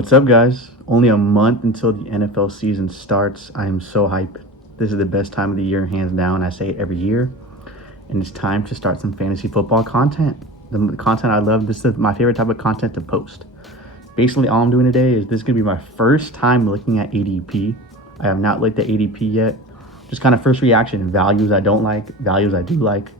What's up, guys? Only a month until the NFL season starts. I am so hyped. This is the best time of the year, hands down. I say it every year. And it's time to start some fantasy football content. The content I love, this is my favorite type of content to post. Basically, all I'm doing today is this is going to be my first time looking at ADP. I have not looked at ADP yet. Just kind of first reaction, values I don't like, values I do like.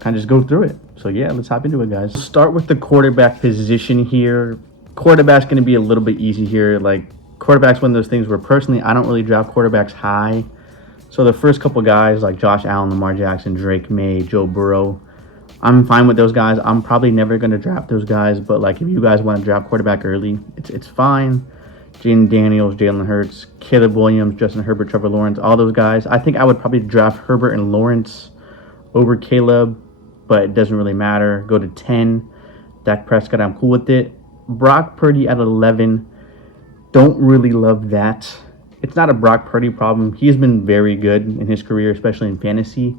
Kind of just go through it. So yeah, let's hop into it, guys. We'll start with the quarterback position here. Quarterback's going to be a little bit easy here. Like, quarterback's one of those things where personally I don't really draft quarterbacks high. So the first couple guys like Josh Allen, Lamar Jackson, Drake May, Joe Burrow, I'm fine with those guys. I'm probably never going to draft those guys, but like if you guys want to draft quarterback early, it's fine. Jaden Daniels, Jalen Hurts, Caleb Williams, Justin Herbert, Trevor Lawrence, all those guys. I think I would probably draft Herbert and Lawrence over Caleb, but it doesn't really matter. Go to 10. Dak Prescott, I'm cool with it. Brock Purdy at 11, don't really love that. It's not a Brock Purdy problem. He's been very good in his career, especially in fantasy.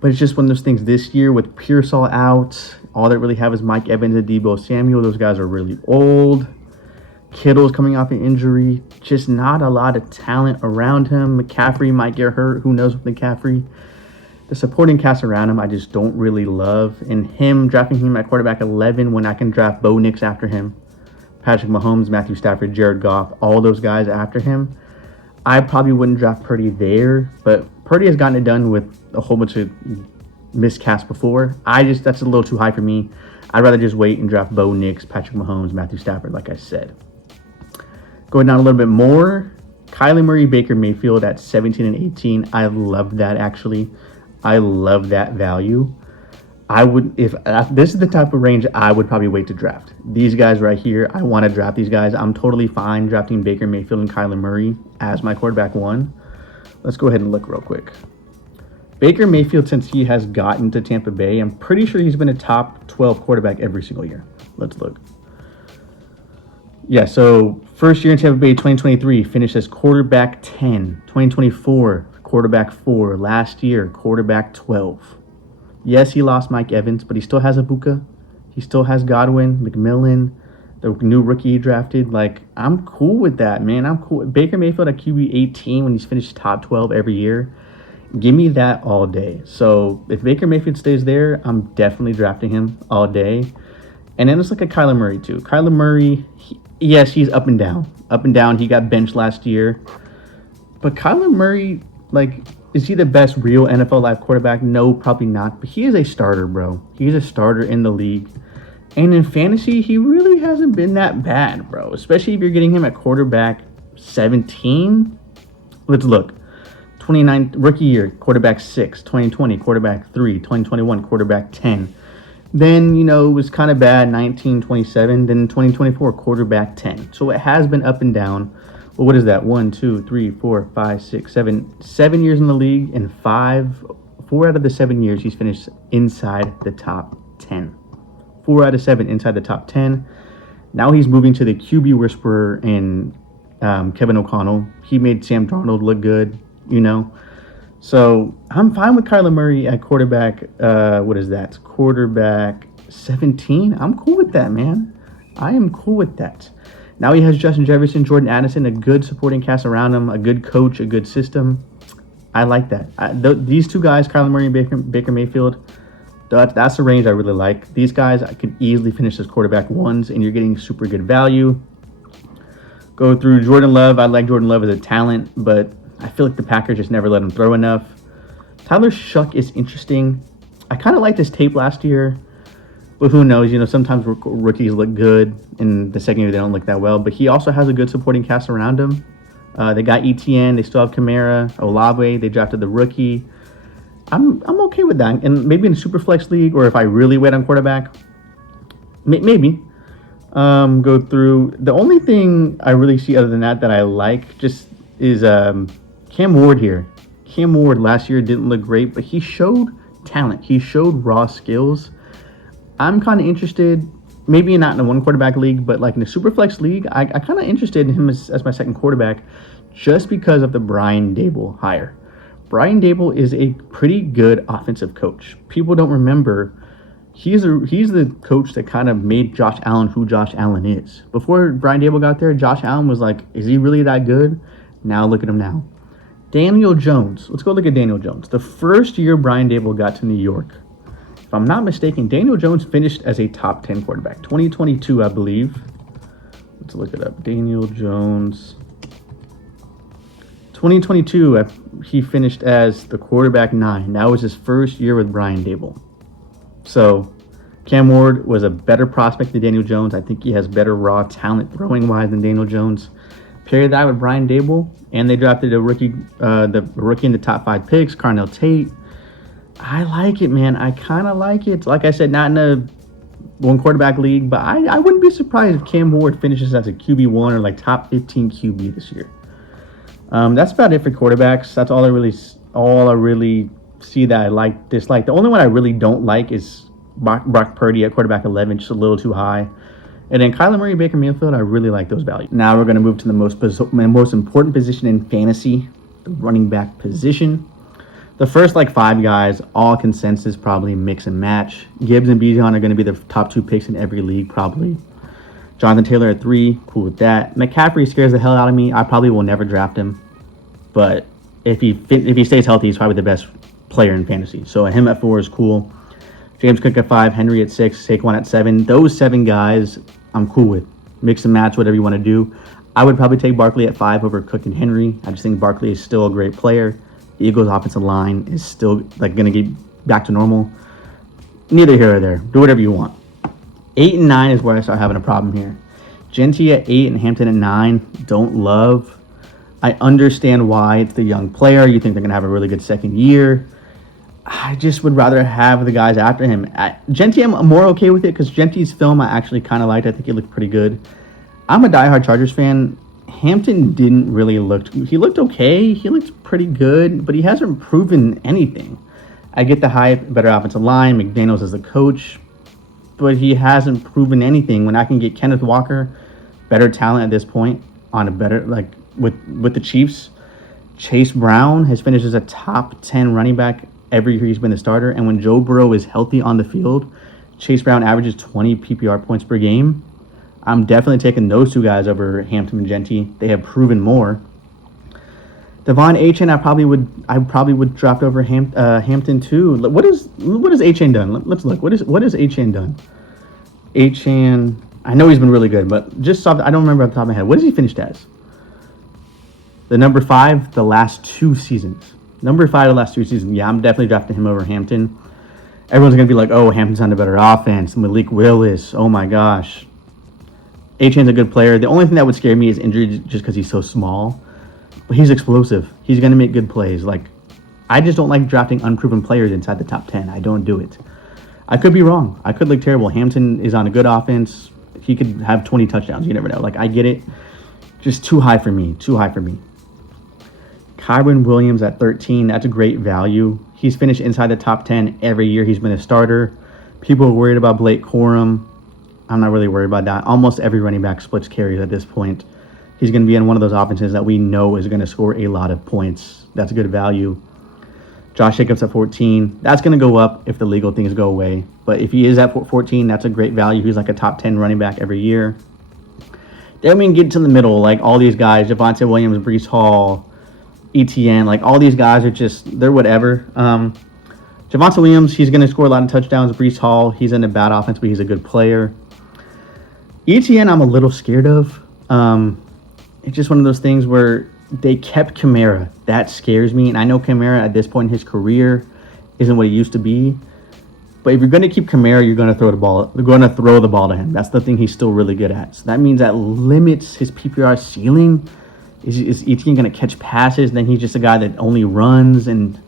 But it's just one of those things this year with Pearsall out. All that really have is Mike Evans and Deebo Samuel. Those guys are really old. Kittle's coming off an injury. Just not a lot of talent around him. McCaffrey might get hurt. Who knows with McCaffrey? The supporting cast around him, I just don't really love. And drafting him at quarterback 11 when I can draft Bo Nix after him, Patrick Mahomes, Matthew Stafford, Jared Goff, all those guys after him. I probably wouldn't draft Purdy there, but Purdy has gotten it done with a whole bunch of miscasts before. That's a little too high for me. I'd rather just wait and draft Bo Nix, Patrick Mahomes, Matthew Stafford, like I said. Going down a little bit more, Kyler Murray, Baker Mayfield at 17 and 18. I love that, actually. I love that value. If this is the type of range I would probably wait to draft. These guys right here, I want to draft these guys. I'm totally fine drafting Baker Mayfield and Kyler Murray as my quarterback one. Let's go ahead and look real quick. Baker Mayfield, since he has gotten to Tampa Bay, I'm pretty sure he's been a top 12 quarterback every single year. Let's look. Yeah, so first year in Tampa Bay, 2023, finished as quarterback 10. 2024, quarterback 4. Last year, quarterback 12. Yes, he lost Mike Evans, but he still has Ibuka. He still has Godwin, McMillan, the new rookie he drafted. Like, I'm cool with that, man. I'm cool. Baker Mayfield at QB 18 when he's finished top 12 every year. Give me that all day. So if Baker Mayfield stays there, I'm definitely drafting him all day. And then let's look at Kyler Murray, too. Kyler Murray, yes, he's up and down. Up and down. He got benched last year. But Kyler Murray, like, is he the best real NFL live quarterback? No, probably not. But he is a starter, bro. He's a starter in the league. And in fantasy, he really hasn't been that bad, bro. Especially if you're getting him at quarterback 17. Let's look. 29 rookie year, quarterback 6. 2020, quarterback 3. 2021, quarterback 10. Then, it was kind of bad, 19, 27. Then 2024, quarterback 10. So it has been up and down. Well, what is that? 1, 2, 3, 4, 5, 6, 7. 7 years in the league, and 4 out of the 7 years he's finished inside the top 10. 4 out of 7 inside the top 10. Now he's moving to the QB whisperer in Kevin O'Connell. He made Sam Darnold look good, So I'm fine with Kyler Murray at quarterback. What is that? Quarterback 17. I'm cool with that, man. I am cool with that. Now he has Justin Jefferson, Jordan Addison, a good supporting cast around him, a good coach, a good system. I like that. These two guys, Kyler Murray and Baker Mayfield, that's the range I really like. These guys, I could easily finish as quarterback ones, and you're getting super good value. Go through Jordan Love. I like Jordan Love as a talent, but I feel like the Packers just never let him throw enough. Tyler Shuck is interesting. I kind of liked his tape last year. But who knows? Sometimes rookies look good, and the second year they don't look that well. But he also has a good supporting cast around him. They got ETN. They still have Kamara, Olave. They drafted the rookie. I'm okay with that. And maybe in a super flex league, or if I really wait on quarterback, maybe. Go through. The only thing I really see other than that I like just is Cam Ward here. Cam Ward last year didn't look great, but he showed talent. He showed raw skills. I'm kind of interested, maybe not in a one quarterback league, but like in a super flex league, I kind of interested in him as my second quarterback just because of the Brian Daboll hire. Brian Daboll is a pretty good offensive coach. People don't remember He's the coach that kind of made Josh Allen who Josh Allen is. Before Brian Dable got there, Josh Allen was like, is he really that good? Now look at him now. Daniel Jones. Let's go look at Daniel Jones. The first year Brian Dable got to New York, if I'm not mistaken, Daniel Jones finished as a top 10 quarterback. 2022, I believe. Let's look it up. Daniel Jones. 2022, he finished as the quarterback 9. That was his first year with Brian Dable. So Cam Ward was a better prospect than Daniel Jones. I think he has better raw talent throwing-wise than Daniel Jones. Paired that with Brian Dable, and they drafted the rookie in the top 5 picks, Carnell Tate. I like it, man. I kind of like it. Like I said, not in a one quarterback league, but I wouldn't be surprised if Cam Ward finishes as a QB1 or like top 15 QB this year. That's about it for quarterbacks. That's all I really see that I dislike. The only one I really don't like is Brock Purdy at quarterback 11, just a little too high. And then Kyler Murray, Baker Mayfield, I really like those values. Now we're going to move to the most important position in fantasy, the running back position. The first 5 guys, all consensus, probably mix and match. Gibbs and Bijan are going to be the top 2 picks in every league, probably. Jonathan Taylor at 3, cool with that. McCaffrey scares the hell out of me. I probably will never draft him. But if he stays healthy, he's probably the best player in fantasy. So him at 4 is cool. James Cook at 5, Henry at 6, Saquon at 7. Those 7 guys I'm cool with. Mix and match, whatever you want to do. I would probably take Barkley at 5 over Cook and Henry. I just think Barkley is still a great player. The Eagles' offensive line is still going to get back to normal. Neither here or there. Do whatever you want. 8 and 9 is where I start having a problem here. Genty at 8 and Hampton at 9. Don't love. I understand why it's the young player. You think they're going to have a really good second year. I just would rather have the guys after him. Genty, I'm more okay with it because Genty's film I actually kind of liked. I think he looked pretty good. I'm a diehard Chargers fan. Hampton didn't really look... He looked okay. He looked pretty good, but he hasn't proven anything. I get the hype, better offensive line, McDaniels as the coach, but he hasn't proven anything. When I can get Kenneth Walker, better talent at this point, on a better... with the Chiefs, Chase Brown has finished as a top 10 running back every year he's been the starter, and when Joe Burrow is healthy on the field, Chase Brown averages 20 PPR points per game. I'm definitely taking those 2 guys over Hampton and Genty. They have proven more. Devon Achane, I probably would draft over Hampton too. What is Achane done? Let's look. What is Achane done? Achane, I know he's been really good, but just I don't remember off the top of my head. What has he finished as? The number 5 the last 2 seasons. Number 5 the last 2 seasons. Yeah, I'm definitely drafting him over Hampton. Everyone's going to be like, oh, Hampton's on a better offense. Malik Willis. Oh, my gosh. Achane's a good player. The only thing that would scare me is injury just because he's so small. But he's explosive. He's going to make good plays. I just don't like drafting unproven players inside the top 10. I don't do it. I could be wrong. I could look terrible. Hampton is on a good offense. He could have 20 touchdowns. You never know. I get it. Just too high for me. Kyron Williams at 13, that's a great value. He's finished inside the top 10 every year he's been a starter. People are worried about Blake Corum. I'm not really worried about that. Almost every running back splits carries at this point. He's going to be in one of those offenses that we know is going to score a lot of points. That's a good value. Josh Jacobs at 14. That's going to go up if the legal things go away. But if he is at 14, that's a great value. He's like a top 10 running back every year. Then we can get to the middle, all these guys, Javonte Williams, Breece Hall, ETN, all these guys are just, they're whatever. Javonte Williams, he's going to score a lot of touchdowns. Breece Hall, he's in a bad offense, but he's a good player. ETN, I'm a little scared of. It's just one of those things where they kept Kamara. That scares me. And I know Kamara at this point in his career isn't what he used to be. But if you're going to keep Kamara, you're going to throw the ball. They're going to throw the ball to him. That's the thing he's still really good at. So that means that limits his PPR ceiling. Is Etienne going to catch passes? Then he's just a guy that only runs, and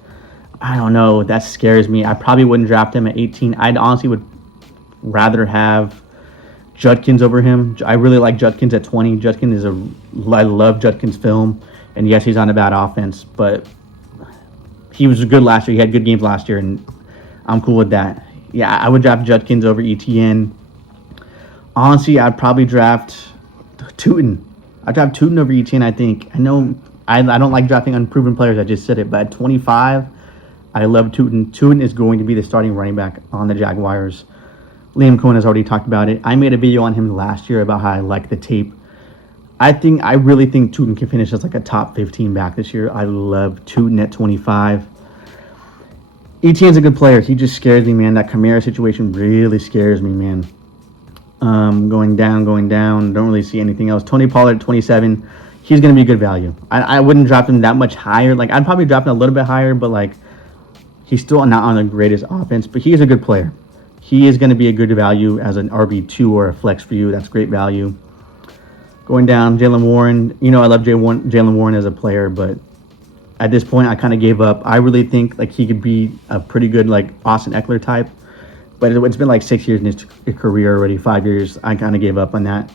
I don't know. That scares me. I probably wouldn't draft him at 18. I honestly would rather have Judkins over him. I really like Judkins at 20. I love Judkins' film, and yes, he's on a bad offense, but he was good last year. He had good games last year, and I'm cool with that. Yeah, I would draft Judkins over Etienne. Honestly, I'd probably draft Tootin. I'd draft Tootin over Etienne, I think. I know I don't like drafting unproven players. I just said it. But at 25, I love Tootin. Tootin is going to be the starting running back on the Jaguars. Liam Cohen has already talked about it. I made a video on him last year about how I like the tape. I really think Tootin can finish as like a top 15 back this year. I love Tootin at 25. Etienne's a good player. He just scares me, man. That Kamara situation really scares me, man. Going down. Don't really see anything else. Tony Pollard at 27. He's going to be a good value. I wouldn't drop him that much higher. Like, I'd probably drop him a little bit higher, but like, he's still not on the greatest offense, but he is a good player. He is going to be a good value as an RB2 or a flex for you. That's great value. Going down, Jaylen Warren. You know, I love Jaylen Warren as a player, but at this point, I kind of gave up. I really think like he could be a pretty good like Austin Eckler type, but it's been like 6 years in his career already, 5 years. I kind of gave up on that.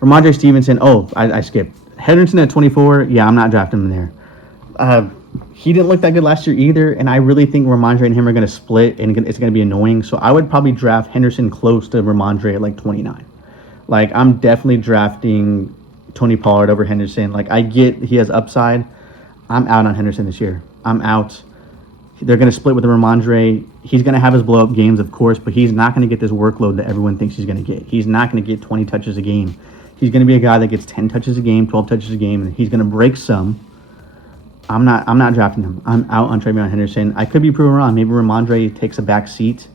Ramondre Stevenson. Oh, I skipped. Henderson at 24. Yeah, I'm not drafting him there. He didn't look that good last year either, and I really think Ramondre and him are going to split, and it's going to be annoying. So I would probably draft Henderson close to Ramondre at like 29. Like, I'm definitely drafting Tony Pollard over Henderson. Like, I get he has upside. I'm out on Henderson this year. I'm out. They're going to split with Ramondre. He's going to have his blow-up games, of course, but he's not going to get this workload that everyone thinks he's going to get. He's not going to get 20 touches a game. He's going to be a guy that gets 10 touches a game, 12 touches a game, and he's going to break some. I'm not drafting him. I'm out on TreVeyon Henderson. I could be proven wrong. Maybe Ramondre takes a back seat.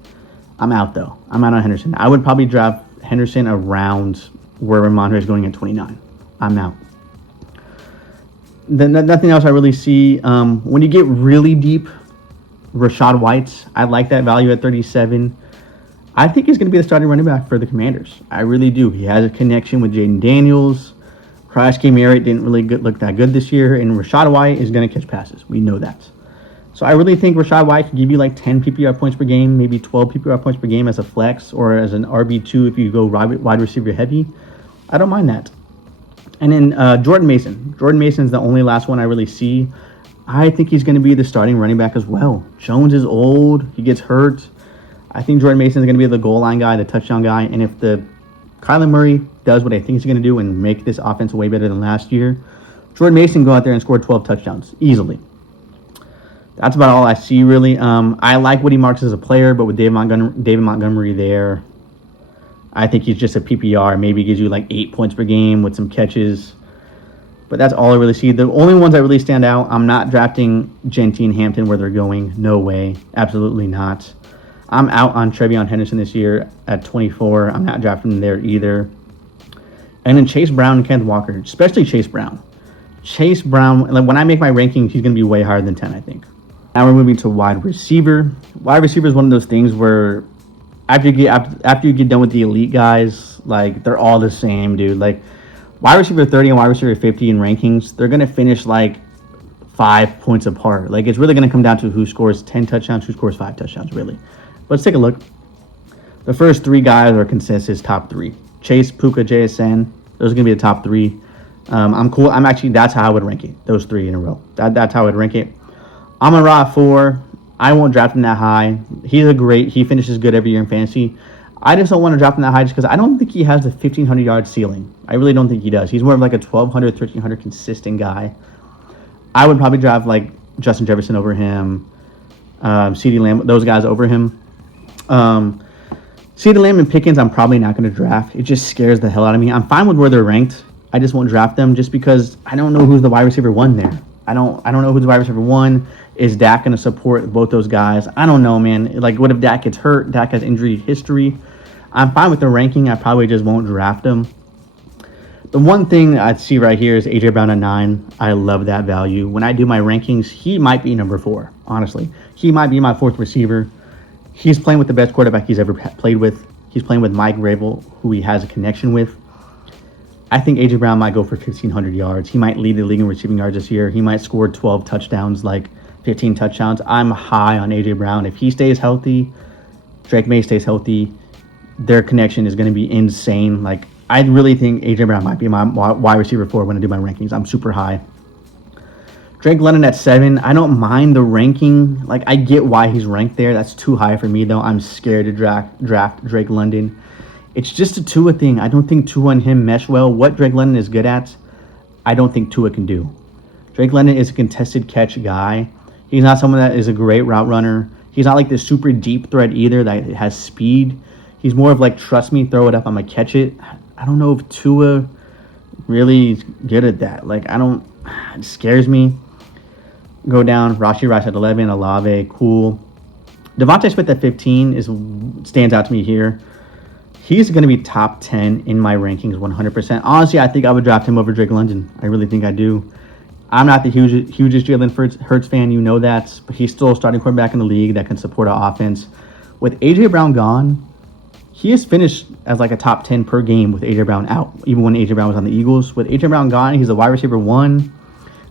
I'm out, though. I'm out on Henderson. I would probably draft Henderson around where Ramondre is going at 29. I'm out. Then nothing else I really see. When you get really deep, Rachaad White, I like that value at 37. I think he's going to be the starting running back for the Commanders. I really do. He has a connection with Jaden Daniels. K Merritt didn't really look that good this year, and Rachaad White is going to catch passes. We know that. So I really think Rachaad White can give you like 10 PPR points per game, maybe 12 PPR points per game as a flex or as an RB2 if you go wide receiver heavy. I don't mind that. And then Jordan Mason. Jordan Mason's the only last one I really see. I think he's going to be the starting running back as well. Jones is old. He gets hurt. I think Jordan Mason is going to be the goal line guy, the touchdown guy. And if the Kyler Murray does what I think he's going to do and make this offense way better than last year, Jordan Mason can go out there and score 12 touchdowns easily. That's about all I see, really. I like Woody Marks as a player, but with David Montgomery there, I think he's just a PPR. Maybe gives you like 8 points per game with some catches. But that's all I really see. The only ones that really stand out, I'm not drafting Genty and Hampton where they're going. No way. Absolutely not. I'm out on TreVeyon Henderson this year at 24. I'm not drafting him there either. And then Chase Brown and Kenneth Walker, especially Chase Brown. Chase Brown, like when I make my ranking, he's going to be way higher than 10, I think. Now we're moving to wide receiver. Wide receiver is one of those things where after you get done with the elite guys, like they're all the same, dude. Like wide receiver 30 and wide receiver 50 in rankings, they're going to finish like 5 points apart. Like it's really going to come down to who scores 10 touchdowns, who scores 5 touchdowns, really. Let's take a look. The first 3 guys are consensus top 3. Chase, Puka, JSN. Those are going to be the top 3. I'm cool. That's how I would rank it. Those 3 in a row. That's how I would rank it. Amon-Ra at 4. I won't draft him that high. He finishes good every year in fantasy. I just don't want to drop him that high just because I don't think he has the 1,500-yard ceiling. I really don't think he does. He's more of like a 1,200, 1,300 consistent guy. I would probably draft like Justin Jefferson over him, CeeDee Lamb, those guys over him. CeeDee Lamb and Pickens, I'm probably not going to draft. It just scares the hell out of me. I'm fine with where they're ranked. I just won't draft them just because I don't know who's the wide receiver 1 there. I don't know who's the wide receiver 1. Is Dak going to support both those guys? I don't know, man. Like, what if Dak gets hurt? Dak has injury history. I'm fine with the ranking. I probably just won't draft him. The one thing I see right here is A.J. Brown at 9. I love that value. When I do my rankings, he might be number 4, honestly. He might be my 4th receiver. He's playing with the best quarterback he's ever played with. He's playing with Mike Vrabel, who he has a connection with. I think A.J. Brown might go for 1,500 yards. He might lead the league in receiving yards this year. He might score 12 touchdowns, like 15 touchdowns. I'm high on A.J. Brown. If he stays healthy, Drake May stays healthy, their connection is going to be insane. Like, I really think A.J. Brown might be my wide receiver 4 when I do my rankings. I'm super high. Drake London at 7. I don't mind the ranking. Like, I get why he's ranked there. That's too high for me, though. I'm scared to draft Drake London. It's just a Tua thing. I don't think Tua and him mesh well. What Drake London is good at, I don't think Tua can do. Drake London is a contested catch guy. He's not someone that is a great route runner. He's not like this super deep threat either that has speed. He's more of like, trust me, throw it up, I'm going to catch it. I don't know if Tua really is good at that. Like, it scares me. Go down, Rashi Rice at 11, Olave, cool. Devontae Smith at 15 stands out to me here. He's going to be top 10 in my rankings 100%. Honestly, I think I would draft him over Drake London. I really think I do. I'm not the hugest Jalen Hurts fan, you know that, but he's still a starting quarterback in the league that can support our offense. With A.J. Brown gone, he has finished as like a top 10 per game with A.J. Brown out, even when A.J. Brown was on the Eagles. With A.J. Brown gone, he's a wide receiver 1.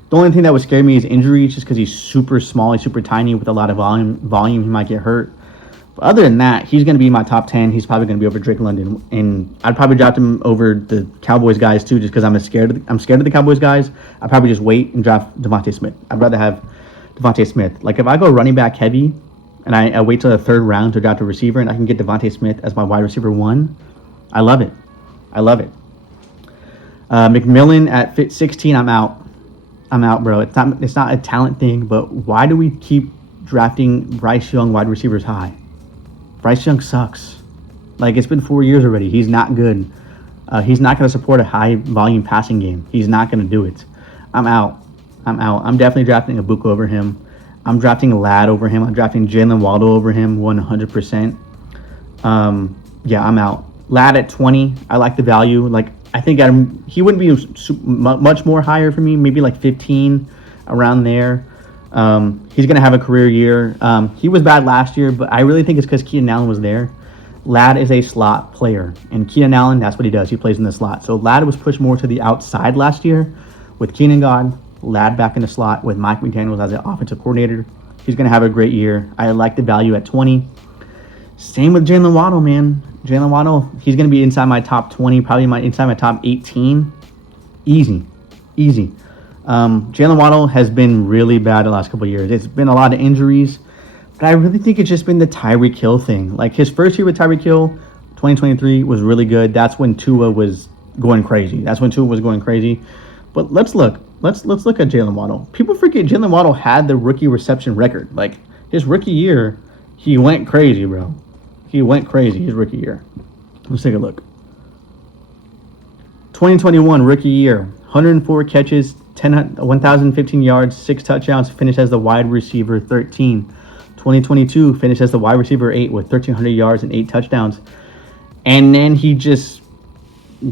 The only thing that would scare me is injuries, just because he's super small, he's super tiny with a lot of volume, he might get hurt. But other than that, he's going to be my top 10. He's probably going to be over Drake London, and I'd probably draft him over the Cowboys guys too, just because I'm scared of the Cowboys guys. I'd probably just wait and draft Devontae Smith. I'd rather have Devontae Smith. Like if I go running back heavy, and I wait till the third round to draft a receiver, and I can get Devontae Smith as my wide receiver 1, I love it. I love it. McMillan at 16, I'm out. Bro. It's not a talent thing, but why do we keep drafting Bryce Young wide receivers high? Bryce Young sucks. Like, it's been 4 years already. He's not good. He's not going to support a high-volume passing game. He's not going to do it. I'm out. I'm definitely drafting Ibuka over him. I'm drafting Ladd over him. I'm drafting Jalen Waddle over him 100%. Yeah, I'm out. Ladd at 20. I like the value. Like, I think he wouldn't be much more higher for me. Maybe like 15, around there. He's going to have a career year. He was bad last year, but I really think it's because Keenan Allen was there. Ladd is a slot player, and Keenan Allen, that's what he does. He plays in the slot. So Ladd was pushed more to the outside last year with Keenan gone, Ladd back in the slot with Mike McDaniels as the offensive coordinator. He's going to have a great year. I like the value at 20. Same with Jalen Waddle, man. Jalen Waddle, he's going to be inside my top 20, probably inside my top 18. Easy. Jalen Waddle has been really bad the last couple of years. It's been a lot of injuries, but I really think it's just been the Tyreek Hill thing. Like his first year with Tyreek Hill, 2023, was really good. That's when Tua was going crazy. But let's look at Jalen Waddle. People forget Jalen Waddle had the rookie reception record. Like his rookie year, he went crazy, bro. He went crazy his rookie year. Let's take a look. 2021 rookie year, 104 catches, 1,015 yards, 6 touchdowns, finished as the wide receiver 13. 2022 finished as the wide receiver 8 with 1,300 yards and 8 touchdowns. And then he just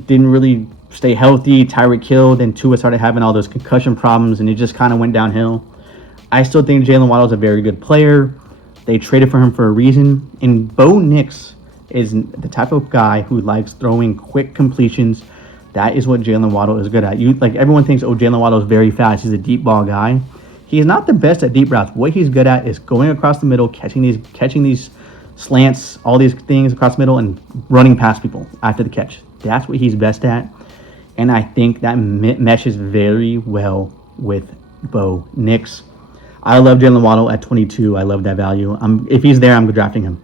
didn't really stay healthy. Tyreek Hill, then Tua started having all those concussion problems, and it just kind of went downhill. I still think Jalen Waddle is a very good player. They traded for him for a reason. And Bo Nix is the type of guy who likes throwing quick completions. That is what Jalen Waddle is good at. Everyone thinks, Jalen Waddle is very fast. He's a deep ball guy. He is not the best at deep routes. What he's good at is going across the middle, catching these slants, all these things across the middle, and running past people after the catch. That's what he's best at. And I think that meshes very well with Bo Nix. I love Jalen Waddle at 22. I love that value. If he's there, I'm drafting him.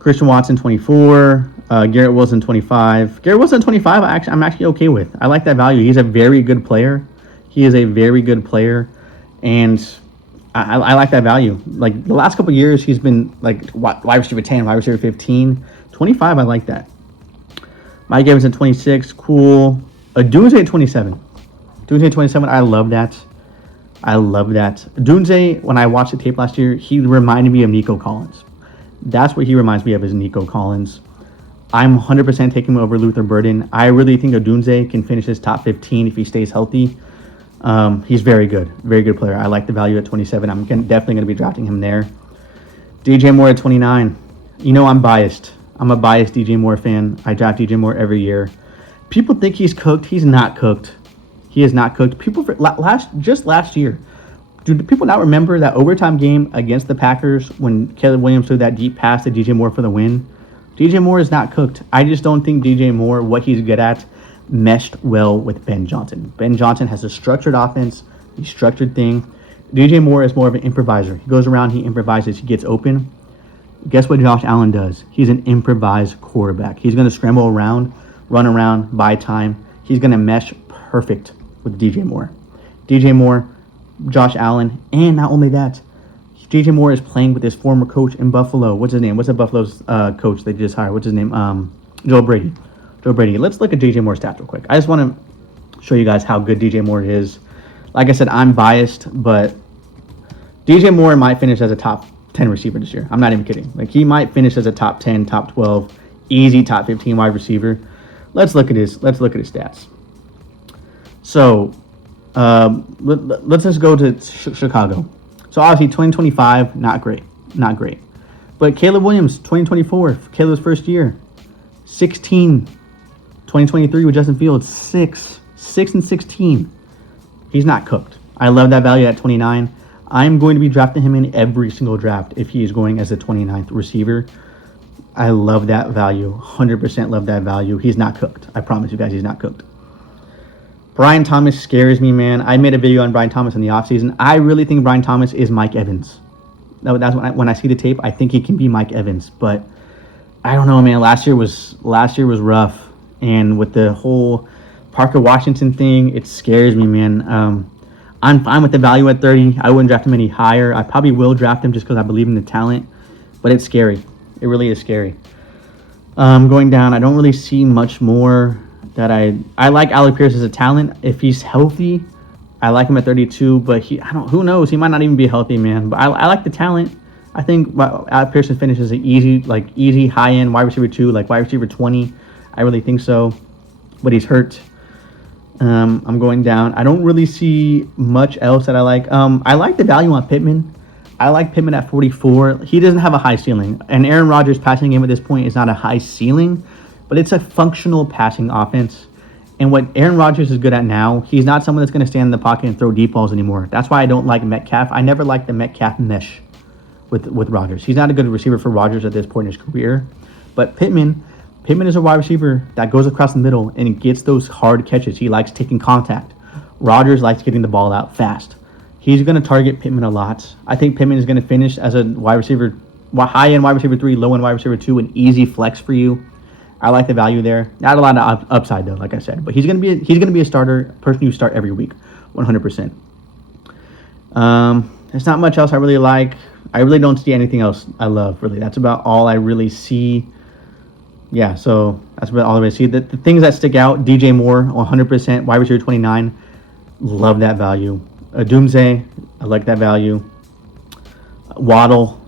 Christian Watson, 24. Garrett Wilson, 25. Garrett Wilson, 25, I'm actually okay with. I like that value. He's a very good player. And I like that value. Like, the last couple of years, he's been, like, wide receiver 10, wide receiver 15. 25, I like that. Mike Evans at 26, cool. Dunze at 27. I love that. Dunze, when I watched the tape last year, he reminded me of Nico Collins. That's what he reminds me of, is Nico Collins. I'm 100% taking him over Luther Burden. I really think Odunze can finish his top 15 if he stays healthy. He's very good player. I like the value at 27. I'm definitely going to be drafting him there. DJ Moore at 29. You know I'm biased. I'm a biased DJ Moore fan. I draft DJ Moore every year. People think he's cooked. He's not cooked. He is not cooked. People last year, do people not remember that overtime game against the Packers when Caleb Williams threw that deep pass to DJ Moore for the win? DJ Moore is not cooked. I just don't think DJ Moore, what he's good at, meshed well with Ben Johnson. Ben Johnson has a structured offense, a structured thing. DJ Moore is more of an improviser. He goes around, he improvises, he gets open. Guess what Josh Allen does? He's an improvised quarterback. He's going to scramble around, run around, buy time. He's going to mesh perfect with DJ Moore. DJ Moore, Josh Allen, and not only that, DJ Moore is playing with his former coach in Buffalo. What's his name? What's the Buffalo's coach they just hired? What's his name? Joe Brady. Joe Brady. Let's look at DJ Moore's stats real quick. I just want to show you guys how good DJ Moore is. Like I said, I'm biased, but DJ Moore might finish as a top 10 receiver this year. I'm not even kidding. Like, he might finish as a top 10, top 12, easy top 15 wide receiver. Let's look at his stats. So, let's just go to Chicago. So obviously 2025, not great. But Caleb Williams, 2024, Caleb's first year, 16. 2023 with Justin Fields, 6 and 16. He's not cooked. I love that value at 29. I'm going to be drafting him in every single draft if he is going as a 29th receiver. I love that value. 100% love that value. He's not cooked. I promise you guys, he's not cooked. Brian Thomas scares me, man. I made a video on Brian Thomas in the offseason. I really think Brian Thomas is Mike Evans. That's when I see the tape, I think he can be Mike Evans. But I don't know, man. Last year was rough. And with the whole Parker Washington thing, it scares me, man. I'm fine with the value at 30. I wouldn't draft him any higher. I probably will draft him just because I believe in the talent. But it's scary. It really is scary. Going down, I don't really see much more that I like Alec Pierce as a talent. If he's healthy, I like him at 32. But who knows? He might not even be healthy, man. But I like the talent. I think Alec Pearson finishes an easy high-end wide receiver 2, like wide receiver 20. I really think so. But he's hurt. I'm going down. I don't really see much else that I like. I like the value on Pittman. I like Pittman at 44. He doesn't have a high ceiling. And Aaron Rodgers' passing game at this point is not a high ceiling, but it's a functional passing offense. And what Aaron Rodgers is good at now, he's not someone that's going to stand in the pocket and throw deep balls anymore. That's why I don't like Metcalf. I never liked the Metcalf mesh with Rodgers. He's not a good receiver for Rodgers at this point in his career. But Pittman is a wide receiver that goes across the middle and gets those hard catches. He likes taking contact. Rodgers likes getting the ball out fast. He's going to target Pittman a lot. I think Pittman is going to finish as a wide receiver, high-end wide receiver 3, low-end wide receiver 2, an easy flex for you. I like the value there. Not a lot of upside, though, like I said. But he's going to be a starter, person you start every week, 100%. There's not much else I really like. I really don't see anything else I love, really. That's about all I really see. Yeah, so that's about all I really see. The things that stick out, DJ Moore, 100%, wide receiver 29. Love that value. Doomsday, I like that value. Waddle,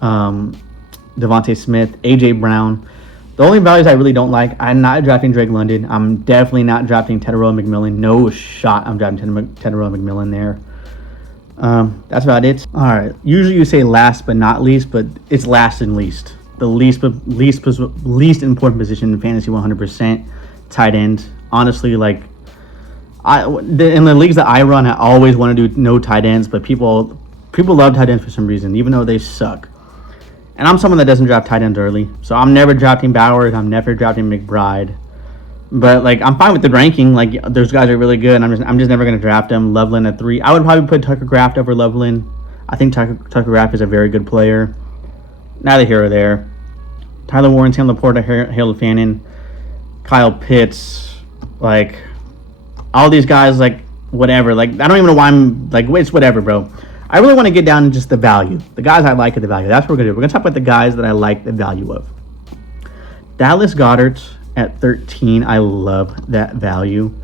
Devontae Smith, A.J. Brown. The only values I really don't like, I'm not drafting Drake London. I'm definitely not drafting Tedderell McMillan. No shot I'm drafting Tedderell McMillan there. That's about it. All right. Usually you say last but not least, but it's last and least. The least important position in fantasy, 100%. Tight end. Honestly, like, in the leagues that I run, I always want to do no tight ends, but people love tight ends for some reason, even though they suck. And I'm someone that doesn't draft tight ends early, so I'm never drafting Bowers. I'm never drafting McBride. But like, I'm fine with the ranking. Like, those guys are really good. And I'm just never going to draft them. Loveland at 3. I would probably put Tucker Kraft over Loveland. I think Tucker Kraft is a very good player. Neither here or there. Tyler Warren, Sam Laporta, Harold Fannin, Kyle Pitts, like, all these guys, like, whatever. Like, I don't even know why I'm, like, it's whatever, bro. I really want to get down to just the value. The guys I like at the value. That's what we're going to do. We're going to talk about the guys that I like the value of. Dallas Goedert at 13. I love that value.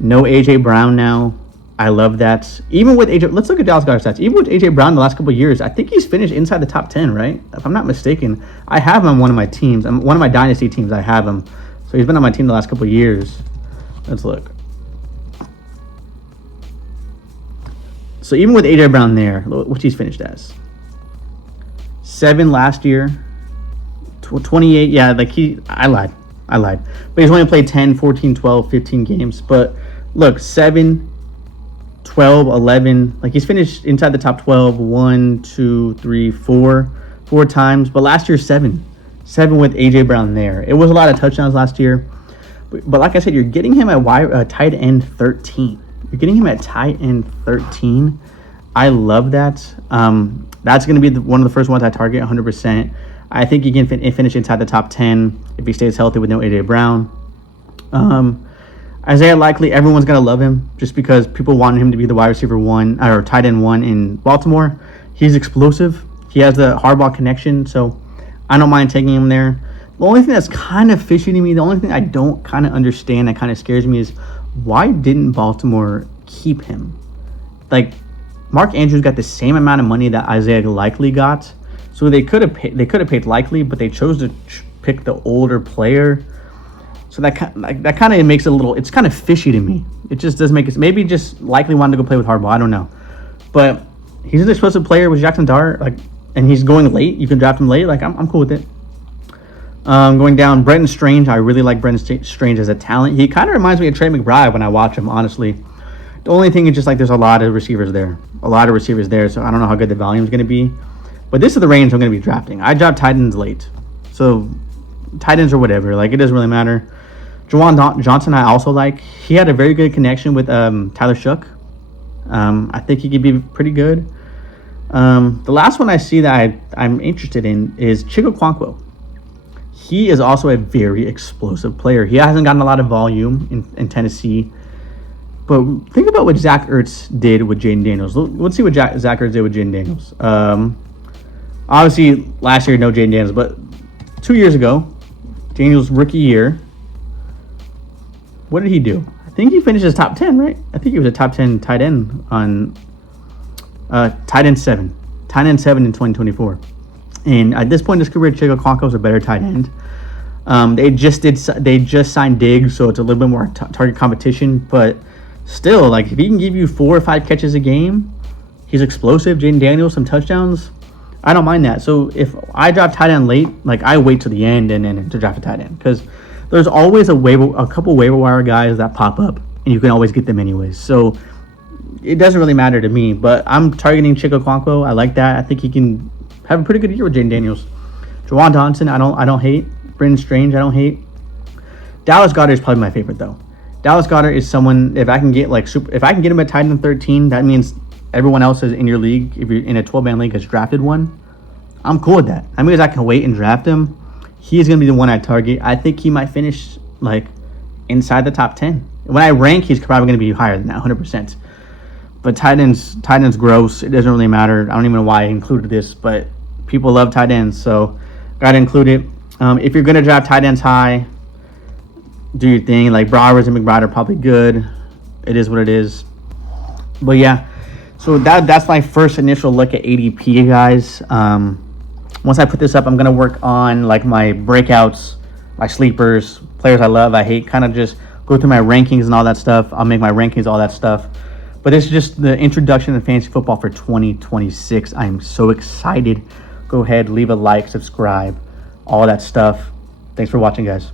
No A.J. Brown now. I love that. Even with A.J. Let's look at Dallas Goedert's stats. Even with A.J. Brown the last couple of years, I think he's finished inside the top 10, right? If I'm not mistaken. I have him on one of my teams. One of my dynasty teams, I have him. So he's been on my team the last couple of years. Let's look. So even with A.J. Brown there, which he's finished as 7 last year, 28. Yeah, like I lied. But he's only played 10, 14, 12, 15 games. But look, 7, 12, 11. Like, he's finished inside the top 12 1, 2, 3, 4 times. But last year, 7 with A.J. Brown there. It was a lot of touchdowns last year. But like I said, you're getting him at tight end 13. You're getting him at tight end 13. I love that. That's going to be one of the first ones I target 100%. I think he can finish inside the top 10 if he stays healthy with no A.J. Brown. Isaiah Likely, everyone's going to love him just because people wanted him to be the wide receiver 1 or tight end 1 in Baltimore. He's explosive. He has the hardball connection, so I don't mind taking him there. The only thing that's kind of fishy to me, the only thing I don't kind of understand that kind of scares me is why didn't Baltimore keep him? Like, Mark Andrews got the same amount of money that Isaiah Likely got, so they could have paid Likely, but they chose to pick the older player. So that kind of makes it a little. It's kind of fishy to me. It just doesn't make it. Maybe just Likely wanted to go play with hardball. I don't know, but he's an explosive player with Jackson Dart, like, and he's going late. You can draft him late. Like, I'm cool with it. Going down, Brenton Strange. I really like Brenton Strange as a talent. He kind of reminds me of Trey McBride when I watch him, honestly. The only thing is just like there's a lot of receivers there. So I don't know how good the volume is going to be. But this is the range I'm going to be drafting. I dropped tight ends late. So tight ends or whatever. Like, it doesn't really matter. Jawan Johnson I also like. He had a very good connection with Tyler Shook. I think he could be pretty good. The last one I see that I'm interested in is Chico Okonkwo. He is also a very explosive player. He hasn't gotten a lot of volume in Tennessee. But think about what Zach Ertz did with Jaden Daniels. Let's see what Zach Ertz did with Jaden Daniels. Obviously, last year, no Jaden Daniels. But 2 years ago, Daniels' rookie year, what did he do? I think he finished as top 10, right? I think he was a top 10 tight end on tight end 7. Tight end 7 in 2024. And at this point in his career, Chico Okonkwo is a better tight end. They just signed Diggs, so it's a little bit more target competition. But still, like, if he can give you 4 or 5 catches a game, he's explosive. Jaden Daniels, some touchdowns, I don't mind that. So if I drop tight end late, like, I wait till the end and to draft a tight end, because there's always a couple waiver wire guys that pop up, and you can always get them anyways. So it doesn't really matter to me. But I'm targeting Chico Okonkwo. I like that. I think he can have a pretty good year with Jaden Daniels. Jawan Johnson, I don't hate. Brenton Strange, I don't hate. Dallas Goedert is probably my favorite though. Dallas Goedert is someone, if I can get him at tight end 13, that means everyone else is in your league. If you're in a 12-man league has drafted one, I'm cool with that. That means I can wait and draft him. He's gonna be the one I target. I think he might finish like inside the top 10. When I rank, he's probably gonna be higher than that, 100%. But tight ends gross. It doesn't really matter. I don't even know why I included this, but people love tight ends, so gotta include it. If you're gonna draft tight ends high, do your thing. Like, Browers and McBride are probably good. It is what it is. But yeah, so that's my first initial look at ADP, guys. Once I put this up, I'm gonna work on like my breakouts, my sleepers, players I love, I hate. Kind of just go through my rankings and all that stuff. I'll make my rankings, all that stuff. But this is just the introduction to fantasy football for 2026. I am so excited. Go ahead, leave a like, subscribe, all that stuff. Thanks for watching, guys.